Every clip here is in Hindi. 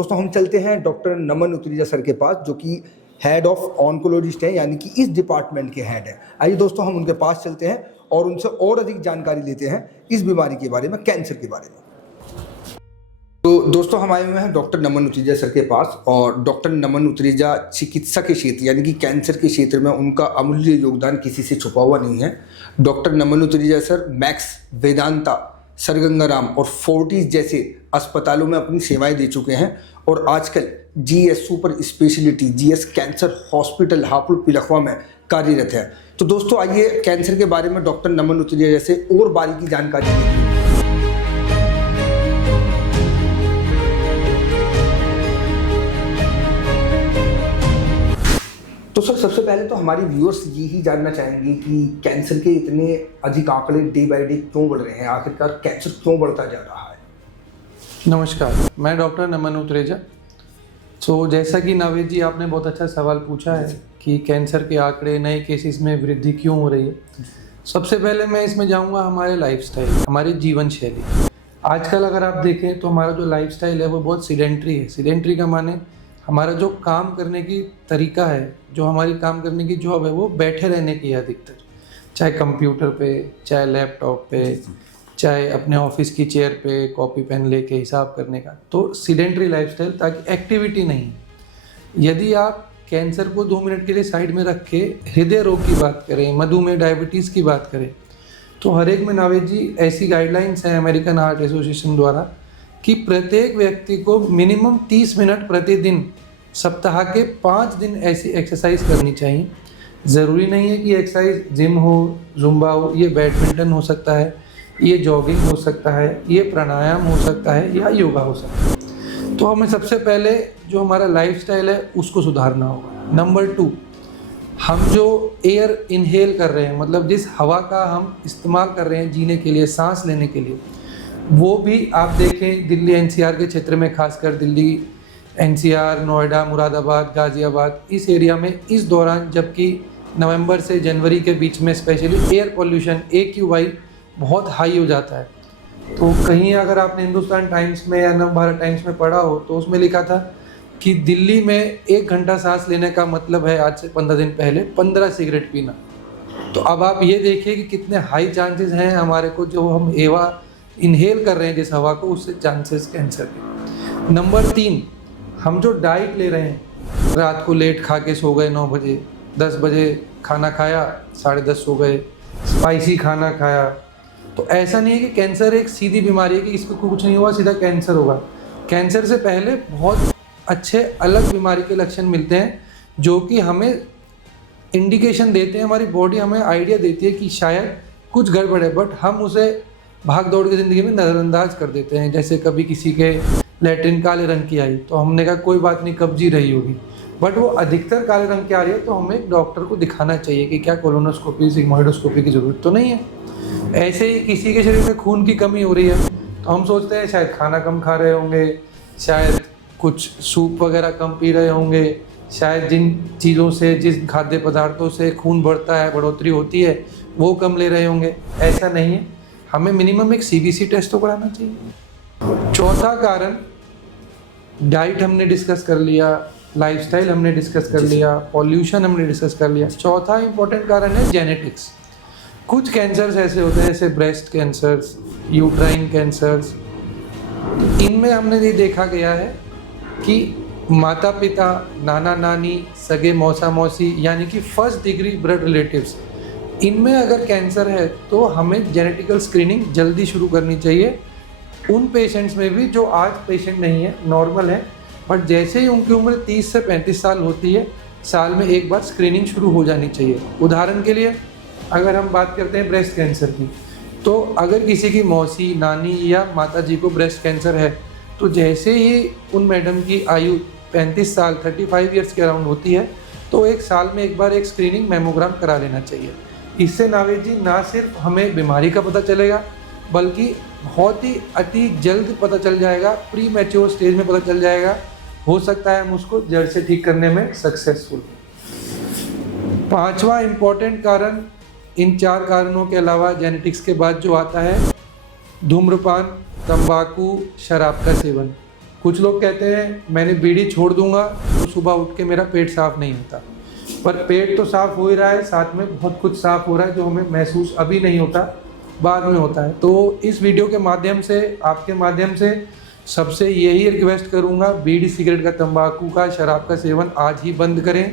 दोस्तों हम चलते हैं डॉक्टर नमन उतरेजा सर के पास, जो कि हेड ऑफ ऑन्कोलॉजिस्ट हैं, यानी कि इस डिपार्टमेंट के हेड हैं। आइए दोस्तों हम उनके पास चलते हैं और उनसे और अधिक जानकारी लेते हैं इस बीमारी के बारे में, कैंसर के बारे में। तो दोस्तों हम आए हुए हैं डॉक्टर नमन उतरेजा सर के पास, और डॉक्टर नमन उतरेजा चिकित्सा के क्षेत्र यानी कि कैंसर के क्षेत्र में उनका अमूल्य योगदान किसी से छुपा हुआ नहीं है। Doctor Naman Utreja sir Max, Vedanta, sir Gangaram और फोर्टिस जैसे अस्पतालों में अपनी सेवाएं दे चुके हैं, और आजकल GS super speciality GS cancer hospital Hapur Pilkhuwa में कार्यरत है। तो दोस्तों आइए कैंसर के बारे में डॉक्टर नमन उतरेजा से और बारीकी जानकारी लेते हैं। तो सर सबसे पहले तो हमारी व्यूअर्स यही जानना चाहेंगे कि कैंसर के इतने अधिक आंकड़े डे बाय डे क्यों बढ़ रहे हैं, आखिरकार कैंसर क्यों बढ़ता जा रहा है। नमस्कार, मैं डॉक्टर नमन उतरेजा। जैसा कि नावेद जी आपने बहुत अच्छा सवाल पूछा है कि कैंसर के आंकड़े, नए केसेस में वृद्धि क्यों हो रही है। सबसे पहले मैं इसमें जाऊंगा हमारे लाइफस्टाइल, हमारी जीवन शैली। आजकल अगर आप देखें तो हमारा जो लाइफस्टाइल है वो बहुत सीडेंट्री है। सीडेंट्री का माने हमारा जो काम करने की तरीका है, जो हमारी काम करने की जॉब है, वो बैठे रहने की है अधिकतर, चाहे कंप्यूटर पे, चाहे लैपटॉप पे, चाहे अपने ऑफिस की चेयर पे कॉपी पेन लेके हिसाब करने का। तो सीडेंट्री लाइफस्टाइल, ताकि एक्टिविटी नहीं। यदि आप कैंसर को 2 मिनट के लिए साइड में रख के हृदय रोग की बात करें, मधुमेह, डायबिटीज़ की बात करें, तो हर एक में नावेद जी ऐसी गाइडलाइंस हैं अमेरिकन हार्ट एसोसिएशन द्वारा कि प्रत्येक व्यक्ति को मिनिमम 30 मिनट प्रतिदिन सप्ताह के 5 दिन ऐसी एक्सरसाइज करनी चाहिए। ज़रूरी नहीं है कि एक्सरसाइज जिम हो, जुम्बा हो, ये बैडमिंटन हो सकता है, ये जॉगिंग हो सकता है, ये प्राणायाम हो सकता है, या योगा हो सकता है। तो हमें सबसे पहले जो हमारा लाइफस्टाइल है उसको सुधारना होगा। नंबर 2, हम जो एयर इनहेल कर रहे हैं, मतलब जिस हवा का हम इस्तेमाल कर रहे हैं जीने के लिए, सांस लेने के लिए, वो भी आप देखें दिल्ली एनसीआर के क्षेत्र में, खासकर दिल्ली एनसीआर, नोएडा, मुरादाबाद, गाज़ियाबाद, इस एरिया में इस दौरान, जबकि नवंबर से जनवरी के बीच में स्पेशली एयर पोल्यूशन AQI बहुत हाई हो जाता है। तो कहीं अगर आपने हिंदुस्तान टाइम्स में या नवभारत टाइम्स में पढ़ा हो तो उसमें लिखा था कि दिल्ली में 1 घंटा सांस लेने का मतलब है आज से 15 दिन पहले 15 सिगरेट पीना। तो अब आप ये देखिए कि कितने हाई चांसेस हैं हमारे को, जो हम हवा इनहेल कर रहे हैं जिस हवा को, उससे चांसेस कैंसर के। नंबर 3, हम जो डाइट ले रहे हैं, रात को लेट खा के सो गए 9 बजे, 10 बजे खाना खाया, 10:30 सो गए, स्पाइसी खाना खाया। तो ऐसा नहीं है कि कैंसर एक सीधी बीमारी है कि इसको कुछ नहीं हुआ सीधा कैंसर होगा। कैंसर से पहले बहुत अच्छे अलग बीमारी के लक्षण मिलते हैं, जो कि हमें इंडिकेशन देते हैं, हमारी बॉडी हमें आइडिया देती है कि शायद कुछ गड़बड़ है, बट हम उसे भाग दौड़ की ज़िंदगी में नज़रअंदाज कर देते हैं। जैसे कभी किसी के लैट्रिन काले रंग की आई तो हमने कहा कोई बात नहीं, कब्जी रही होगी, बट वो अधिकतर काले रंग की आ रही है तो हमें एक डॉक्टर को दिखाना चाहिए कि क्या कोलोनोस्कोपी, सिग्मोइडोस्कोपी की ज़रूरत तो नहीं है। ऐसे ही किसी के शरीर में खून की कमी हो रही है तो हम सोचते हैं शायद खाना कम खा रहे होंगे, शायद कुछ सूप वगैरह कम पी रहे होंगे, शायद जिन चीज़ों से, जिस खाद्य पदार्थों से खून बढ़ता है, बढ़ोतरी होती है, वो कम ले रहे होंगे। ऐसा नहीं है, हमें मिनिमम एक CBC टेस्ट तो कराना चाहिए। चौथा कारण, डाइट हमने डिस्कस कर लिया, लाइफस्टाइल हमने डिस्कस कर लिया, पॉल्यूशन हमने डिस्कस कर लिया। चौथा इंपॉर्टेंट कारण है जेनेटिक्स। कुछ कैंसर्स ऐसे होते हैं जैसे ब्रेस्ट कैंसर्स, यूट्राइन कैंसर्स, इनमें हमने ये देखा गया है कि माता पिता, नाना नानी, सगे मौसा मौसी, यानी कि फर्स्ट डिग्री ब्लड रिलेटिव्स, इनमें अगर कैंसर है तो हमें जेनेटिकल स्क्रीनिंग जल्दी शुरू करनी चाहिए। उन पेशेंट्स में भी जो आज पेशेंट नहीं है, नॉर्मल है, बट जैसे ही उनकी उम्र 30 से 35 साल होती है, साल में एक बार स्क्रीनिंग शुरू हो जानी चाहिए। उदाहरण के लिए अगर हम बात करते हैं ब्रेस्ट कैंसर की, तो अगर किसी की मौसी, नानी या माता जी को ब्रेस्ट कैंसर है, तो जैसे ही उन मैडम की आयु 35 साल 35 ईयर्स के अराउंड होती है, तो एक साल में एक बार एक स्क्रीनिंग मैमोग्राम करा लेना चाहिए। इससे नावेद जी ना सिर्फ हमें बीमारी का पता चलेगा, बल्कि बहुत ही अति जल्द पता चल जाएगा, प्री मैच्योर स्टेज में पता चल जाएगा। हो सकता है हम उसको जड़ से ठीक करने में सक्सेसफुल। 5वां इम्पोर्टेंट कारण, इन 4 कारणों के अलावा जेनेटिक्स के बाद जो आता है, धूम्रपान, तंबाकू, शराब का सेवन। कुछ लोग कहते हैं मैंने बीड़ी छोड़ दूंगा तो सुबह उठ के मेरा पेट साफ नहीं होता, पर पेट तो साफ हो ही रहा है, साथ में बहुत कुछ साफ हो रहा है जो हमें महसूस अभी नहीं होता, बाद में होता है। तो इस वीडियो के माध्यम से, आपके माध्यम से सबसे यही रिक्वेस्ट करूंगा, बीड़ी सिगरेट का, तंबाकू का, शराब का सेवन आज ही बंद करें,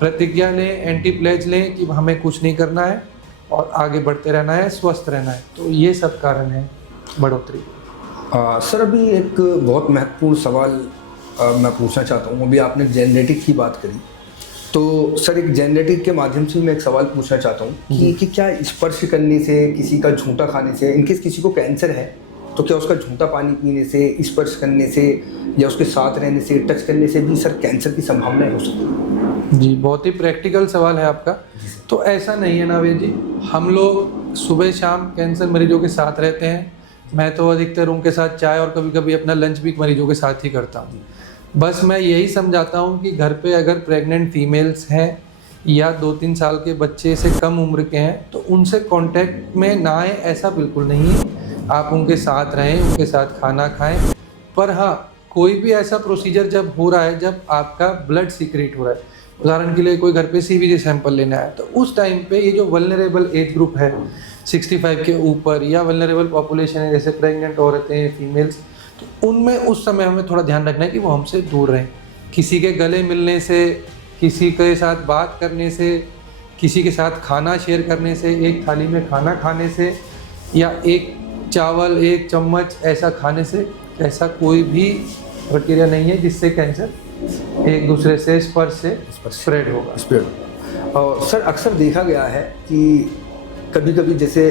प्रतिज्ञा लें, एंटी प्लेज लें कि हमें कुछ नहीं करना है और आगे बढ़ते रहना है, स्वस्थ रहना है। तो ये सब कारण है बढ़ोतरी। सर अभी एक बहुत महत्वपूर्ण सवाल मैं पूछना चाहता हूँ। अभी आपने जेनेटिक की बात करी, तो सर एक जेनेटिक के माध्यम से मैं एक सवाल पूछना चाहता हूँ कि क्या स्पर्श करने से, किसी का झूठा खाने से, इनकेस किसी को कैंसर है तो क्या उसका झूठा पानी पीने से, स्पर्श करने से या उसके साथ रहने से, टच करने से भी सर कैंसर की संभावनाएं हो सकती है? जी, बहुत ही प्रैक्टिकल सवाल है आपका। तो ऐसा नहीं है नावेद जी, हम लोग सुबह शाम कैंसर मरीजों के साथ रहते हैं। मैं तो अधिकतर उनके साथ चाय और कभी कभी अपना लंच भी मरीजों के साथ ही करता हूँ। बस मैं यही समझाता हूँ कि घर पे अगर प्रेग्नेंट फीमेल्स हैं या 2-3 साल के बच्चे से कम उम्र के हैं तो उनसे कांटेक्ट में ना आए, ऐसा बिल्कुल नहीं है। आप उनके साथ रहें, उनके साथ खाना खाएं, पर हाँ कोई भी ऐसा प्रोसीजर जब हो रहा है, जब आपका ब्लड सीक्रेट हो रहा है, उदाहरण के लिए कोई घर पे सीवीजी सैंपल लेना है, तो उस टाइम पे ये जो वल्नरेबल एज ग्रुप है 65 के ऊपर या वल्नरेबल पॉपुलेशन है जैसे प्रेग्नेंट औरतें, फीमेल्स, तो उनमें उस समय हमें थोड़ा ध्यान रखना है कि वो हमसे दूर रहें। किसी के गले मिलने से, किसी के साथ बात करने से, किसी के साथ खाना शेयर करने से, एक थाली में खाना खाने से या एक चावल, एक चम्मच ऐसा खाने से, ऐसा कोई भी बैक्टीरिया नहीं है जिससे कैंसर एक दूसरे से स्पर्श से स्प्रेड होगा। और सर अक्सर देखा गया है कि कभी कभी जैसे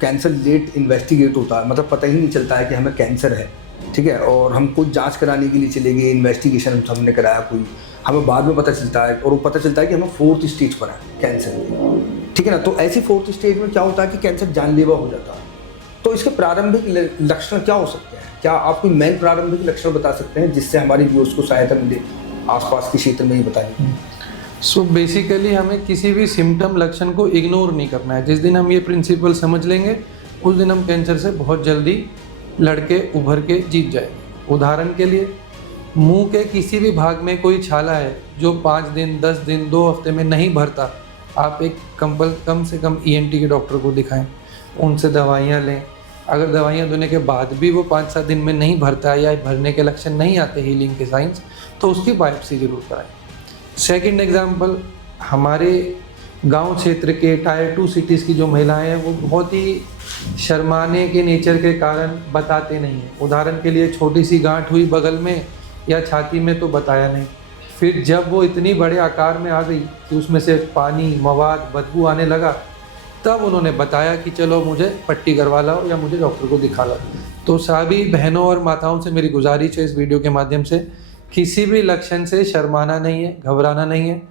कैंसर लेट इन्वेस्टिगेट होता है, मतलब पता ही नहीं चलता है कि हमें कैंसर है, ठीक है, और हम कुछ जांच कराने के लिए चले गए, इन्वेस्टिगेशन हमने कराया कोई, हमें बाद में पता चलता है और वो पता चलता है कि हमें 4th स्टेज पर है कैंसर, ठीक है ना। तो ऐसी 4th स्टेज में क्या होता है कि कैंसर जानलेवा हो जाता है। तो इसके प्रारंभिक लक्षण क्या हो सकते हैं? क्या आप कोई मेन प्रारंभिक लक्षण बता सकते हैं जिससे हमारे व्यूअर्स को सहायता मिले आसपास के क्षेत्र में ही बताइए। सो बेसिकली हमें किसी भी सिम्टम, लक्षण को इग्नोर नहीं करना है। जिस दिन हम ये प्रिंसिपल समझ लेंगे उस दिन हम कैंसर से बहुत जल्दी लड़के उभर के जीत जाएंगे। उदाहरण के लिए मुंह के किसी भी भाग में कोई छाला है जो 5 दिन, 10 दिन, 2 हफ्ते में नहीं भरता, आप एक कम से कम ENT के डॉक्टर को दिखाएं, उनसे दवाइयाँ लें। अगर दवाइयाँ देने के बाद भी वो 5-7 दिन में नहीं भरता है या भरने के लक्षण नहीं आते, हीलिंग के साइंस, तो उसकी बायोप्सी जरूर कराएं। सेकंड एग्जांपल, हमारे गांव क्षेत्र के टायर 2 सिटीज़ की जो महिलाएं हैं वो बहुत ही शर्माने के नेचर के कारण बताते नहीं हैं। उदाहरण के लिए छोटी सी गांठ हुई बगल में या छाती में तो बताया नहीं, फिर जब वो इतनी बड़े आकार में आ गई कि उसमें से पानी, मवाद, बदबू आने लगा, तब उन्होंने बताया कि चलो मुझे पट्टी करवा लाओ या मुझे डॉक्टर को दिखा लाओ। तो सभी बहनों और माताओं से मेरी गुजारिश है इस वीडियो के माध्यम से, किसी भी लक्षण से शर्माना नहीं है, घबराना नहीं है।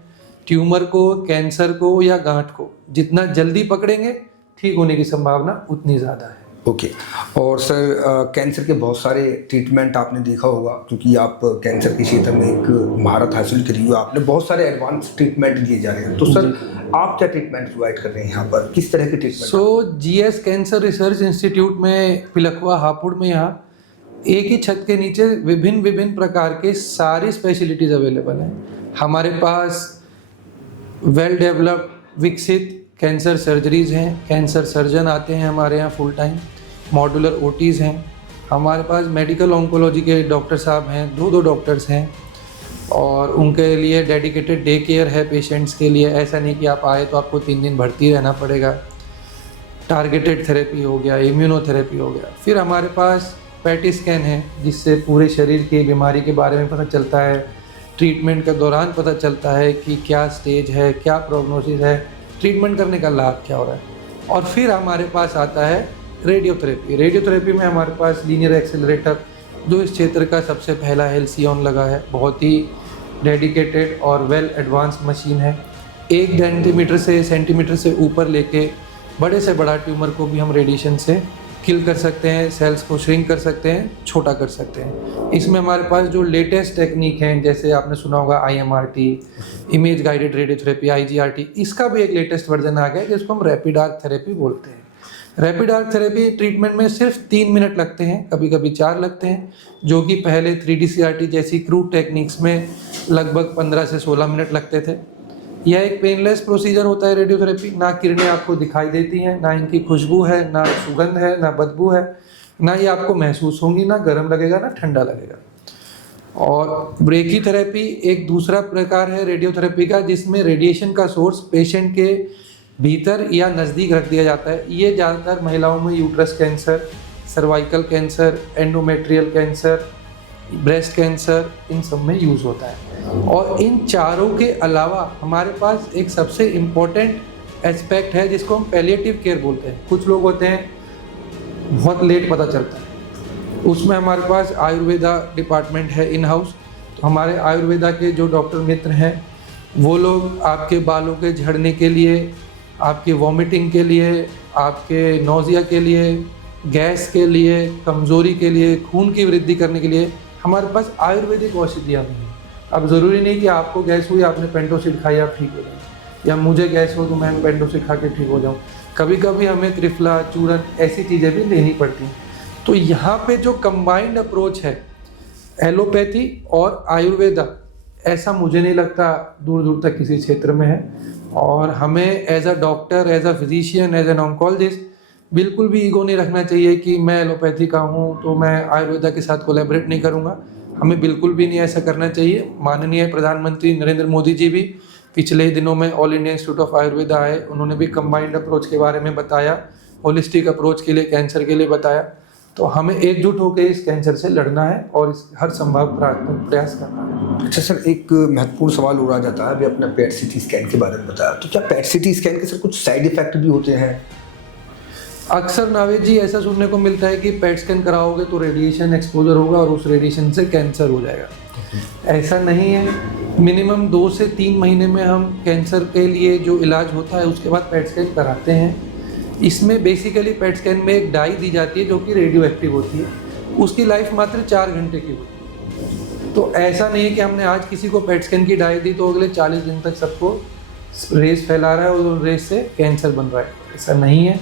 ट्यूमर को, कैंसर को या गांठ को जितना जल्दी पकड़ेंगे ठीक होने की संभावना उतनी ज़्यादा है। ओके। और सर कैंसर के बहुत सारे ट्रीटमेंट आपने देखा होगा, क्योंकि आप कैंसर के क्षेत्र में एक महारत हासिल करी हुई, आपने बहुत सारे एडवांस ट्रीटमेंट दिए जा रहे हैं। तो सर आप क्या ट्रीटमेंट प्रोवाइड कर रहे हैं यहाँ पर, किस तरह के treatment? GS cancer research institute में पिलखवा हापुड़ में यहाँ एक ही छत के नीचे विभिन्न प्रकार के सारी स्पेशलिटीज़ अवेलेबल हैं। हमारे पास वेल डेवलप्ड, विकसित कैंसर सर्जरीज़ हैं, कैंसर सर्जन आते हैं हमारे यहाँ फुल टाइम, मॉड्यूलर OTs हैं, हमारे पास मेडिकल ऑन्कोलॉजी के डॉक्टर साहब हैं, 2 डॉक्टर्स हैं, और उनके लिए डेडिकेटेड डे केयर है पेशेंट्स के लिए। ऐसा नहीं कि आप आए तो आपको 3 दिन भर्ती रहना पड़ेगा। टारगेटेड थेरेपी हो गया, इम्यूनोथेरेपी हो गया। फिर हमारे पास पैटी स्कैन है जिससे पूरे शरीर की बीमारी के बारे में पता चलता है, ट्रीटमेंट के दौरान पता चलता है कि क्या स्टेज है, क्या प्रोग्नोसिस है, ट्रीटमेंट करने का लाभ क्या हो रहा है। और फिर हमारे पास आता है रेडियोथेरेपी। रेडियोथेरेपी में हमारे पास लीनियर एक्सेलरेटर, जो इस क्षेत्र का सबसे पहला हेल्सियन लगा है, बहुत ही डेडिकेटेड और वेल एडवांस मशीन है। 1 सेंटीमीटर से ऊपर लेके बड़े से बड़ा ट्यूमर को भी हम रेडिएशन से किल कर सकते हैं, सेल्स को श्रिंक कर सकते हैं, छोटा कर सकते हैं। इसमें हमारे पास जो लेटेस्ट टेक्निक हैं, जैसे आपने सुना होगा IMRT, image guided radiotherapy, IGRT, इसका भी एक लेटेस्ट वर्जन आ गया है जिसको हम रैपिड आर्क थेरेपी बोलते हैं। रैपिड आर्क थेरेपी ट्रीटमेंट में सिर्फ 3 मिनट लगते हैं, कभी कभी 4 लगते हैं, जो कि पहले 3D CRT जैसी क्रूड टेक्निक्स में लगभग 15 से 16 मिनट लगते थे। यह एक पेनलेस प्रोसीजर होता है रेडियोथेरेपी। ना किरणें आपको दिखाई देती हैं, ना इनकी खुशबू है, ना सुगंध है, ना बदबू है, ना ये आपको महसूस होंगी, ना गर्म लगेगा ना ठंडा लगेगा। और ब्रेकीथेरेपी एक दूसरा प्रकार है रेडियोथेरेपी का, जिसमें रेडिएशन का सोर्स पेशेंट के भीतर या नज़दीक रख दिया जाता है। ये ज़्यादातर महिलाओं में uterus cancer, cervical cancer, endometrial cancer, breast cancer, इन सब में यूज़ होता है। और इन चारों के अलावा हमारे पास एक सबसे इम्पोर्टेंट एस्पेक्ट है जिसको हम पैलिएटिव केयर बोलते हैं। कुछ लोग होते हैं बहुत लेट पता चलता है, उसमें हमारे पास आयुर्वेदा डिपार्टमेंट है इन हाउस। तो हमारे आयुर्वेदा के जो डॉक्टर मित्र हैं वो लोग आपके बालों के झड़ने के लिए, आपकी वॉमिटिंग के लिए, आपके नोज़िया के लिए, गैस के लिए, कमज़ोरी के लिए, खून की वृद्धि करने के लिए हमारे पास आयुर्वेदिक औषधियाँ भी हैं। अब ज़रूरी नहीं कि आपको गैस हुई आपने पेंटोसिड खाई आप ठीक हो जाए, या मुझे गैस हो तो मैं पेंटोसिड खा के ठीक हो जाऊँ। कभी कभी हमें त्रिफला, चूरन ऐसी चीज़ें भी लेनी पड़ती हैं। तो यहाँ पे जो कंबाइंड अप्रोच है एलोपैथी और आयुर्वेदा, ऐसा मुझे नहीं लगता दूर दूर तक किसी क्षेत्र में है। और हमें as a doctor, as a physician, as an oncologist बिल्कुल भी ईगो नहीं रखना चाहिए कि मैं एलोपैथी का हूँ तो मैं आयुर्वेदा के साथ कोलैबोरेट नहीं करूँगा। हमें बिल्कुल भी नहीं ऐसा करना चाहिए। माननीय प्रधानमंत्री नरेंद्र मोदी जी भी पिछले दिनों में all India institute of Ayurveda आए, उन्होंने भी कंबाइंड अप्रोच के बारे में बताया, होलिस्टिक अप्रोच के लिए, कैंसर के लिए बताया। तो हमें एकजुट होकर इस कैंसर से लड़ना है और इस हर संभव प्रयास करना है। अच्छा सर, एक महत्वपूर्ण सवाल और आ जाता है, अभी अपना पेट सीटी स्कैन के बारे में बताया, तो क्या पेट सीटी स्कैन के सर कुछ साइड इफेक्ट भी होते हैं? अक्सर नावेद जी ऐसा सुनने को मिलता है कि पेट स्कैन कराओगे तो रेडिएशन एक्सपोजर होगा और उस रेडिएशन से कैंसर हो जाएगा। ऐसा नहीं है। मिनिमम 2 से 3 महीने में हम कैंसर के लिए जो इलाज होता है उसके बाद पेट स्कैन कराते हैं। इसमें बेसिकली पेट स्कैन में एक डाई दी जाती है जो कि रेडियो एक्टिव होती है, उसकी लाइफ मात्र 4 घंटे की होती है। तो ऐसा नहीं है कि हमने आज किसी को पेट स्कैन की डाई दी तो अगले 40 दिन तक सबको रेस फैला रहा है और उन रेस से कैंसर बन रहा है। ऐसा नहीं है,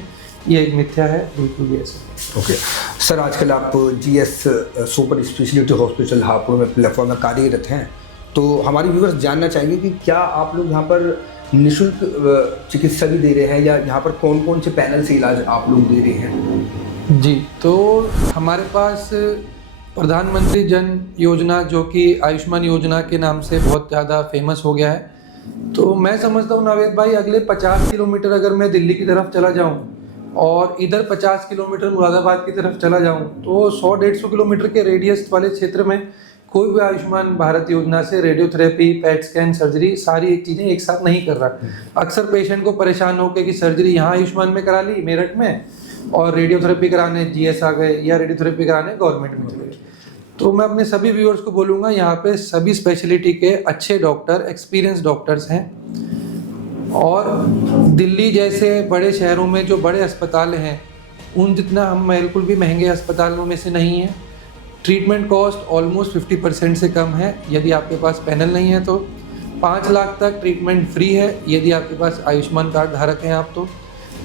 ये एक मिथ्या है, बिल्कुल भी ऐसा। ओके सर, आजकल आप GS super speciality hospital Hapur में प्लेटफॉर्म में कार्यरत हैं, तो हमारे व्यूअर्स जानना चाहेंगे कि क्या आप लोग यहाँ पर निःशुल्क चिकित्सा भी दे रहे हैं, या यहाँ पर कौन कौन से पैनल से इलाज आप लोग दे रहे हैं? जी, तो हमारे पास प्रधानमंत्री जन योजना जो कि आयुष्मान योजना के नाम से बहुत ज़्यादा फेमस हो गया है, तो मैं समझता हूँ नावेद भाई, अगले 50 किलोमीटर अगर मैं दिल्ली की तरफ चला जाऊँ और इधर 50 किलोमीटर मुरादाबाद की तरफ चला जाऊँ, तो 100-150 किलोमीटर के रेडियस वाले क्षेत्र में कोई भी आयुष्मान भारत योजना से रेडियोथेरेपी, पेट स्कैन, सर्जरी, सारी एक चीज़ें एक साथ नहीं कर रहा। अक्सर पेशेंट को परेशान होकर कि सर्जरी यहाँ आयुष्मान में करा ली मेरठ में और रेडियोथेरेपी कराने GS आ गए, या रेडियोथेरेपी कराने गवर्नमेंट में चले गए। तो मैं अपने सभी व्यूअर्स को बोलूँगा, यहाँ पे सभी स्पेशलिटी के अच्छे डॉक्टर, एक्सपीरियंस डॉक्टर्स हैं। और दिल्ली जैसे बड़े शहरों में जो बड़े अस्पताल हैं उन जितना हम बिल्कुल भी महंगे अस्पतालों में से नहीं हैं। ट्रीटमेंट कॉस्ट ऑलमोस्ट 50% से कम है। यदि आपके पास पैनल नहीं है तो 5 लाख तक ट्रीटमेंट फ्री है, यदि आपके पास आयुष्मान कार्ड धारक हैं आप तो।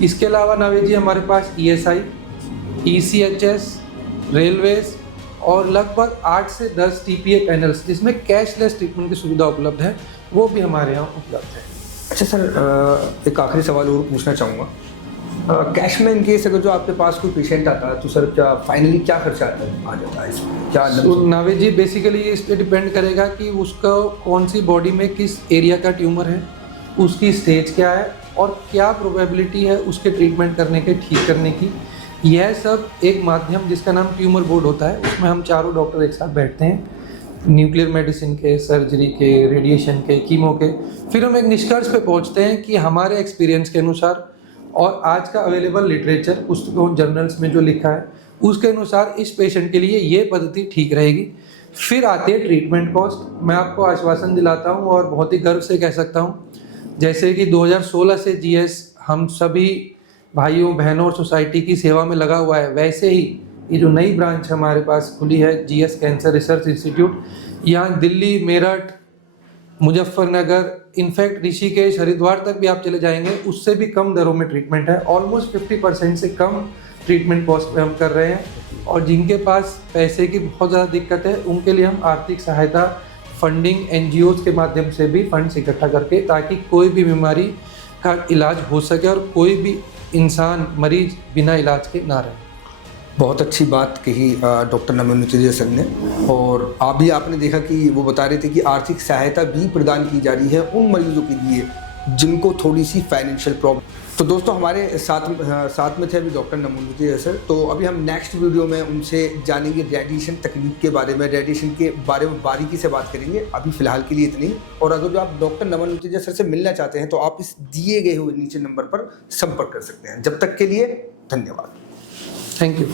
इसके अलावा नावेद जी हमारे पास ESI, ECHS, रेलवेज और लगभग 8 से 10 TPA पैनल्स जिसमें कैशलेस ट्रीटमेंट की सुविधा उपलब्ध है, वो भी हमारे यहाँ उपलब्ध है। अच्छा सर, एक आखिरी सवाल और पूछना चाहूँगा, कैश में इन केस अगर जो आपके पास कोई पेशेंट आता है तो सर क्या फाइनली क्या खर्चा आ जाता है इसमें, क्या? तो नावेद जी बेसिकली इस पे डिपेंड करेगा कि उसका कौन सी बॉडी में किस एरिया का ट्यूमर है, उसकी स्टेज क्या है और क्या प्रोबेबिलिटी है उसके ट्रीटमेंट करने के, ठीक करने की। यह सब एक माध्यम जिसका नाम ट्यूमर बोर्ड होता है, उसमें हम चारों डॉक्टर एक साथ बैठते हैं, न्यूक्लियर मेडिसिन के, सर्जरी के, रेडिएशन के, कीमो के। फिर हम एक निष्कर्ष पे पहुंचते हैं कि हमारे एक्सपीरियंस के अनुसार और आज का अवेलेबल लिटरेचर, पुस्तकों, जर्नल्स में जो लिखा है उसके अनुसार इस पेशेंट के लिए ये पद्धति ठीक रहेगी। फिर आती है ट्रीटमेंट कॉस्ट। मैं आपको आश्वासन दिलाता हूँ और बहुत ही गर्व से कह सकता हूँ, जैसे कि 2016 से GS हम सभी भाइयों बहनों और सोसाइटी की सेवा में लगा हुआ है, वैसे ही ये जो नई ब्रांच हमारे पास खुली है GS कैंसर रिसर्च इंस्टीट्यूट, यहाँ दिल्ली, मेरठ, मुजफ्फरनगर, इनफैक्ट ऋषिकेश, हरिद्वार तक भी आप चले जाएंगे, उससे भी कम दरों में ट्रीटमेंट है। ऑलमोस्ट 50% से कम ट्रीटमेंट कॉस्ट पे हम कर रहे हैं। और जिनके पास पैसे की बहुत ज़्यादा दिक्कत है, उनके लिए हम आर्थिक सहायता, फंडिंग, NGOs के माध्यम से भी फंड्स इकट्ठा करके, ताकि कोई भी बीमारी का इलाज हो सके और कोई भी इंसान, मरीज बिना इलाज के ना रहे। बहुत अच्छी बात कही डॉक्टर नमन नुतरेजा सर ने। और आपने देखा कि वो बता रहे थे कि आर्थिक सहायता भी प्रदान की जा रही है उन मरीजों के लिए जिनको थोड़ी सी फाइनेंशियल प्रॉब्लम। तो दोस्तों हमारे साथ में थे अभी डॉक्टर नमन नुतरेजा सर। तो अभी हम नेक्स्ट वीडियो में उनसे जानेंगे रेडिएशन तकनीक के बारे में, रेडिएशन के बारे में बारीकी से बात करेंगे। अभी फिलहाल के लिए इतनी। और अगर जो आप डॉक्टर नमन नुतरेजा सर से मिलना चाहते हैं तो आप इस दिए गए हुए नीचे नंबर पर संपर्क कर सकते हैं। जब तक के लिए धन्यवाद। Thank you.